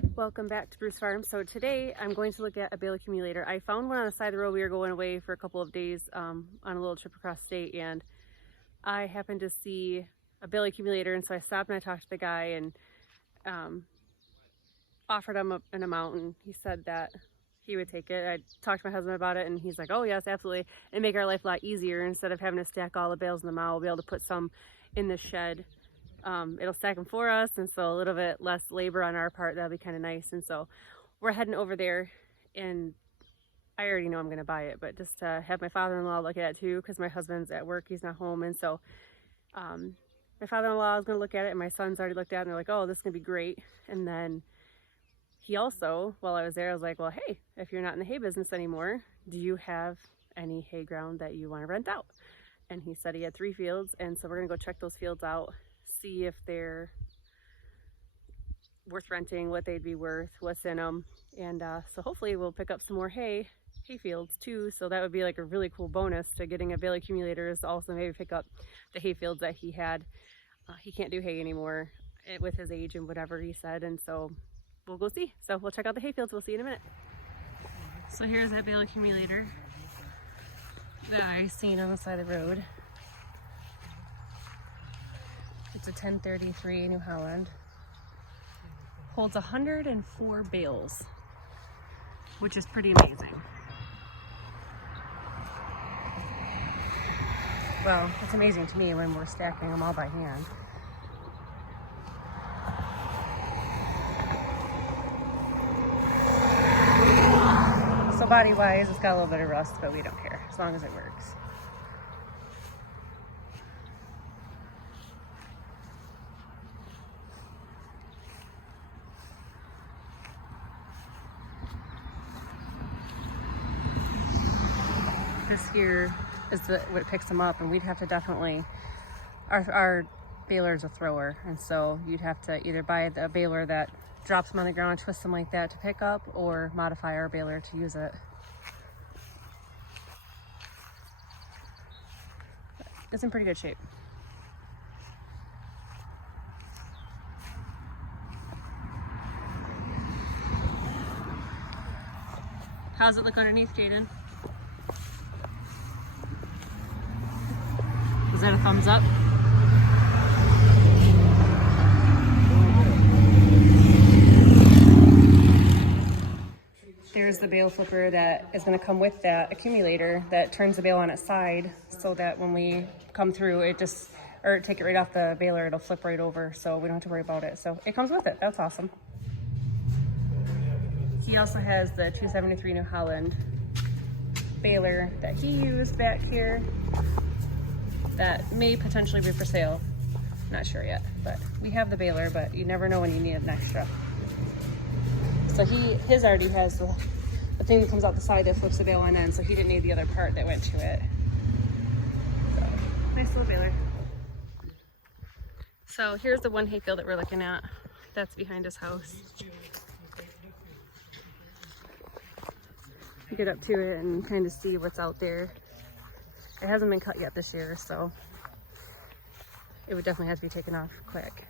Welcome back to Bruce Farm. So today I'm going to look at a Bale Accumulator. I found one on the side of the road. We were going away for a couple of days on a little trip across state, and I happened to see a Bale Accumulator, and so I stopped and I talked to the guy and offered him an amount, and he said that he would take it. I talked to my husband about it, and he's like, oh yes, absolutely. It'd make our life a lot easier. Instead of having to stack all the bales in the mow, we'll be able to put some in the shed. It'll stack them for us, and so a little bit less labor on our part. That'll be kind of nice. And so we're heading over there, and I already know I'm gonna buy it, but just to have my father-in-law look at it too, because my husband's at work, he's not home. And so my father-in-law is gonna look at it, and my son's already looked at it, and they're like, oh, this is gonna be great. And then he also, while I was there, I was like, well, hey, if you're not in the hay business anymore, do you have any hay ground that you want to rent out? And he said he had 3 fields, and so we're gonna go check those fields out, see if they're worth renting, what they'd be worth, what's in them. And so hopefully we'll pick up some more hay fields too. So that would be like a really cool bonus to getting a Bale Accumulator, is also maybe pick up the hay fields that he had. He can't do hay anymore with his age and whatever he said, and so we'll go see. So we'll check out the hay fields. We'll see you in a minute. So here's that Bale Accumulator that I seen on the side of the road. It's a 1033 New Holland. Holds 104 bales, which is pretty amazing. Well, it's amazing to me when we're stacking them all by hand. So body-wise, it's got a little bit of rust, but we don't care as long as it works. This here is what picks them up, and we'd have to definitely, our baler is a thrower, and so you'd have to either buy the baler that drops them on the ground, twist them like that to pick up, or modify our baler to use it. It's in pretty good shape. How's it look underneath, Jaden? Is that a thumbs up? There's the bale flipper that is going to come with that accumulator that turns the bale on its side, so that when we come through, it just, or take it right off the baler, it'll flip right over, so we don't have to worry about it. So it comes with it. That's awesome. He also has the 273 New Holland baler that he used back here that may potentially be for sale. Not sure yet, but we have the baler, but you never know when you need an extra. So his already has the thing that comes out the side that flips the bale on end, so he didn't need the other part that went to it. So, nice little baler. So here's the one hayfield that we're looking at. That's behind his house. Get up to it and kind of see what's out there. It hasn't been cut yet this year, so it would definitely have to be taken off quick.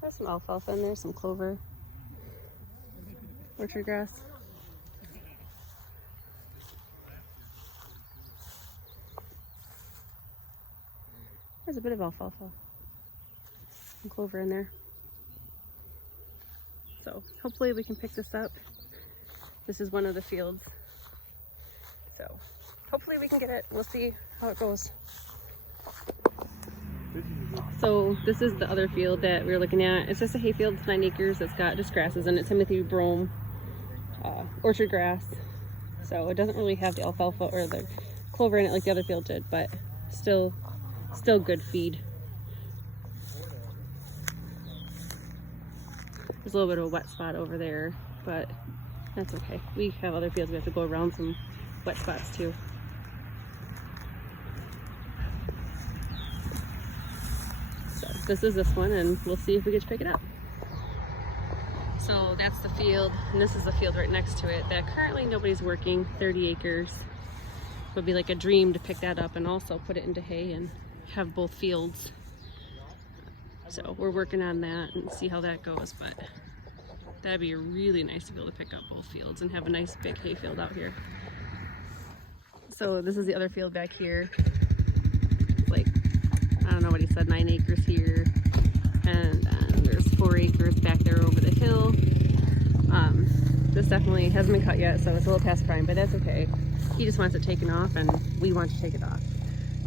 There's some alfalfa in there, some clover, orchard grass. There's a bit of alfalfa and clover in there. So hopefully we can pick this up. This is one of the fields. So hopefully we can get it. We'll see how it goes. So this is the other field that we're looking at. It's just a hay field, it's 9 acres. It's got just grasses in it, Timothy brome, orchard grass. So it doesn't really have the alfalfa or the clover in it like the other field did, but still good feed. There's a little bit of a wet spot over there, but that's okay. We have other fields we have to go around some wet spots too. So this is this one, and we'll see if we get to pick it up. So that's the field, and this is the field right next to it that currently nobody's working, 30 acres. would be like a dream to pick that up and also put it into hay and have both fields. So we're working on that and see how that goes, but that'd be really nice to be able to pick up both fields and have a nice big hay field out here. So this is the other field back here. It's like, I don't know what he said, 9 acres here. And there's 4 acres back there over the hill. This definitely hasn't been cut yet, so it's a little past prime, but that's okay. He just wants it taken off and we want to take it off.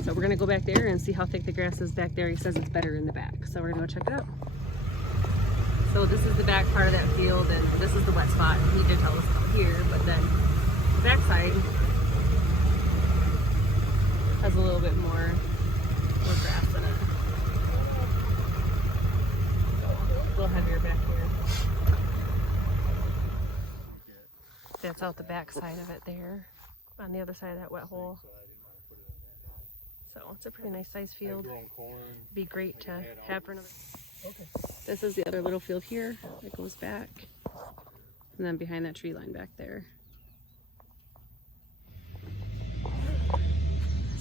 So we're gonna go back there and see how thick the grass is back there. He says it's better in the back, so we're gonna go check it out. So this is the back part of that field, and this is the wet spot. He did tell us about here, but then the back side has a little bit more grass in it. So a little heavier back here. That's out the back side of it there, on the other side of that wet hole. So it's a pretty nice sized field. Be great to have for another. Okay. This is the other little field here that goes back, and then behind that tree line back there.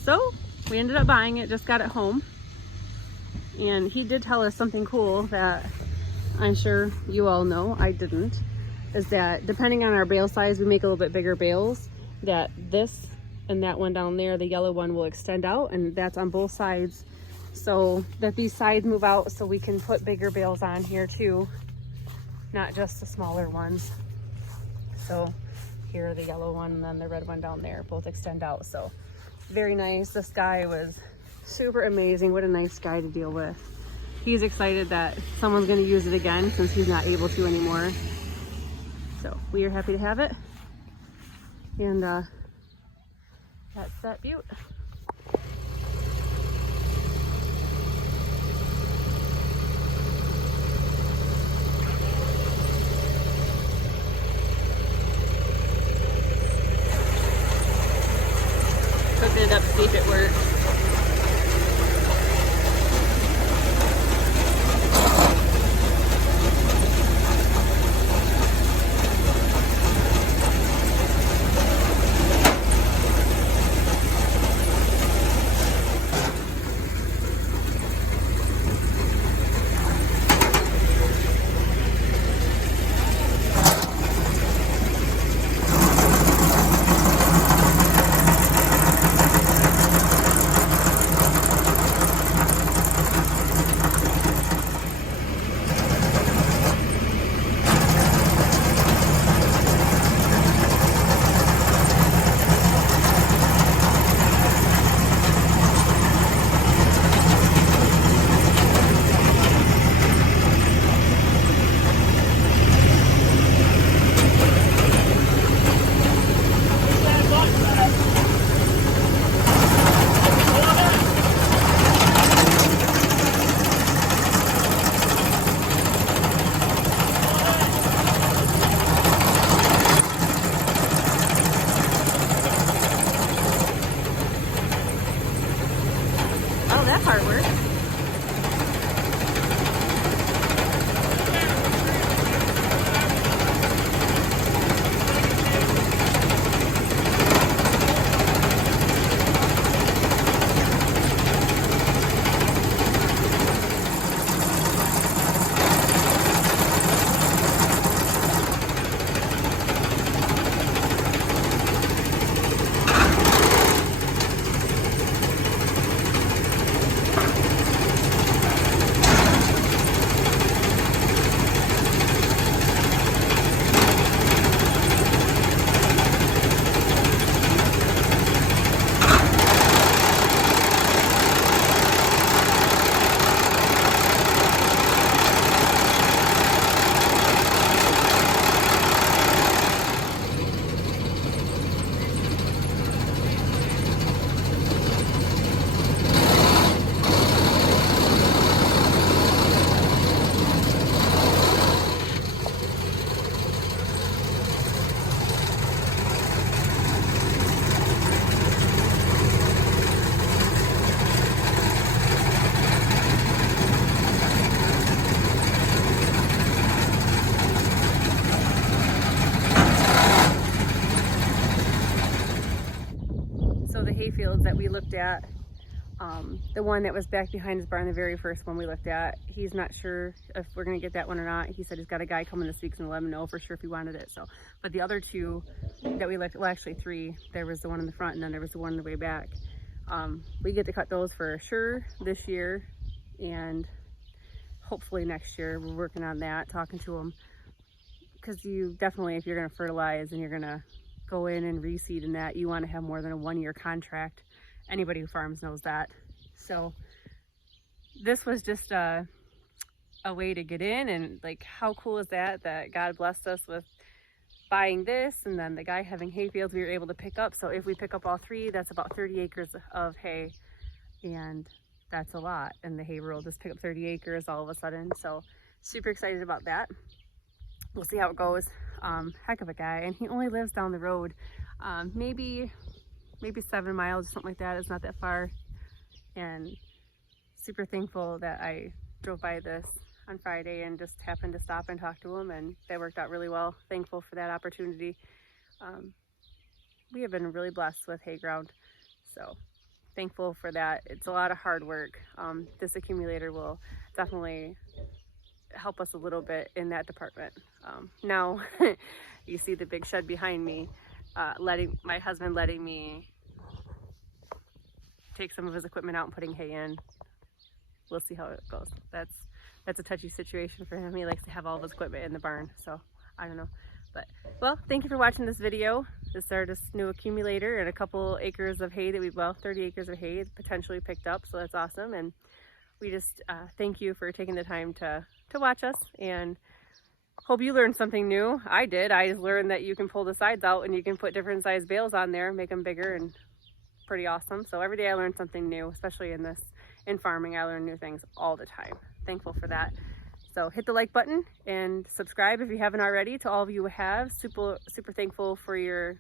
So we ended up buying it, just got it home, and he did tell us something cool that I'm sure you all know, I didn't, is that depending on our bale size, we make a little bit bigger bales, that this and that one down there, the yellow one, will extend out, and that's on both sides, so that these sides move out so we can put bigger bales on here too, not just the smaller ones. So here, the yellow one and then the red one down there both extend out. So very nice. This guy was super amazing. What a nice guy to deal with. He's excited that someone's going to use it again since he's not able to anymore. So we are happy to have it. And that's that butte. Hooked it up to see if it works. So the hay fields that we looked at, the one that was back behind his barn, the very first one we looked at, he's not sure if we're gonna get that one or not. He said he's got a guy coming this week and let him know for sure if he wanted it. So, but the other two that we looked, well actually three, there was the one in the front and then there was the one in the way back. We get to cut those for sure this year, and hopefully next year. We're working on that, talking to him, because you definitely, if you're gonna fertilize and you're gonna go in and reseed and that, you want to have more than a 1-year contract. Anybody who farms knows that. So this was just a way to get in, and like, how cool is that God blessed us with buying this, and then the guy having hay fields we were able to pick up. So if we pick up all 3, that's about 30 acres of hay, and that's a lot. And the hay roll just pick up 30 acres all of a sudden. So super excited about that. We'll see how it goes. Heck of a guy, and he only lives down the road, maybe 7 miles or something like that. It's not that far, and super thankful that I drove by this on Friday and just happened to stop and talk to him, and that worked out really well. Thankful for that opportunity. We have been really blessed with hay ground, so thankful for that. It's a lot of hard work. This accumulator will definitely help us a little bit in that department. Now you see the big shed behind me, my husband letting me take some of his equipment out and putting hay in. We'll see how it goes. That's a touchy situation for him. He likes to have all of his equipment in the barn, so I don't know. But, well, thank you for watching this video. This is our just new accumulator and a couple acres of hay that 30 acres of hay potentially picked up, so that's awesome. And we just thank you for taking the time to watch us, and hope you learned something new. I did. I just learned that you can pull the sides out and you can put different size bales on there, make them bigger, and pretty awesome. So every day I learned something new, especially in farming. I learn new things all the time. Thankful for that. So hit the like button and subscribe if you haven't already. To all of you who have, super thankful for your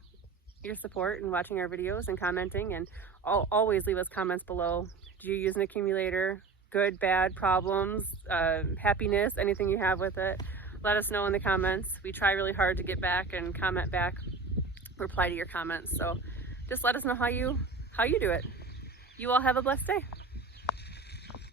support and watching our videos and commenting, and always leave us comments below. Do you use an accumulator? Good, bad, problems, happiness, anything you have with it, let us know in the comments. We try really hard to get back and comment back, reply to your comments. So just let us know how you do it. You all have a blessed day.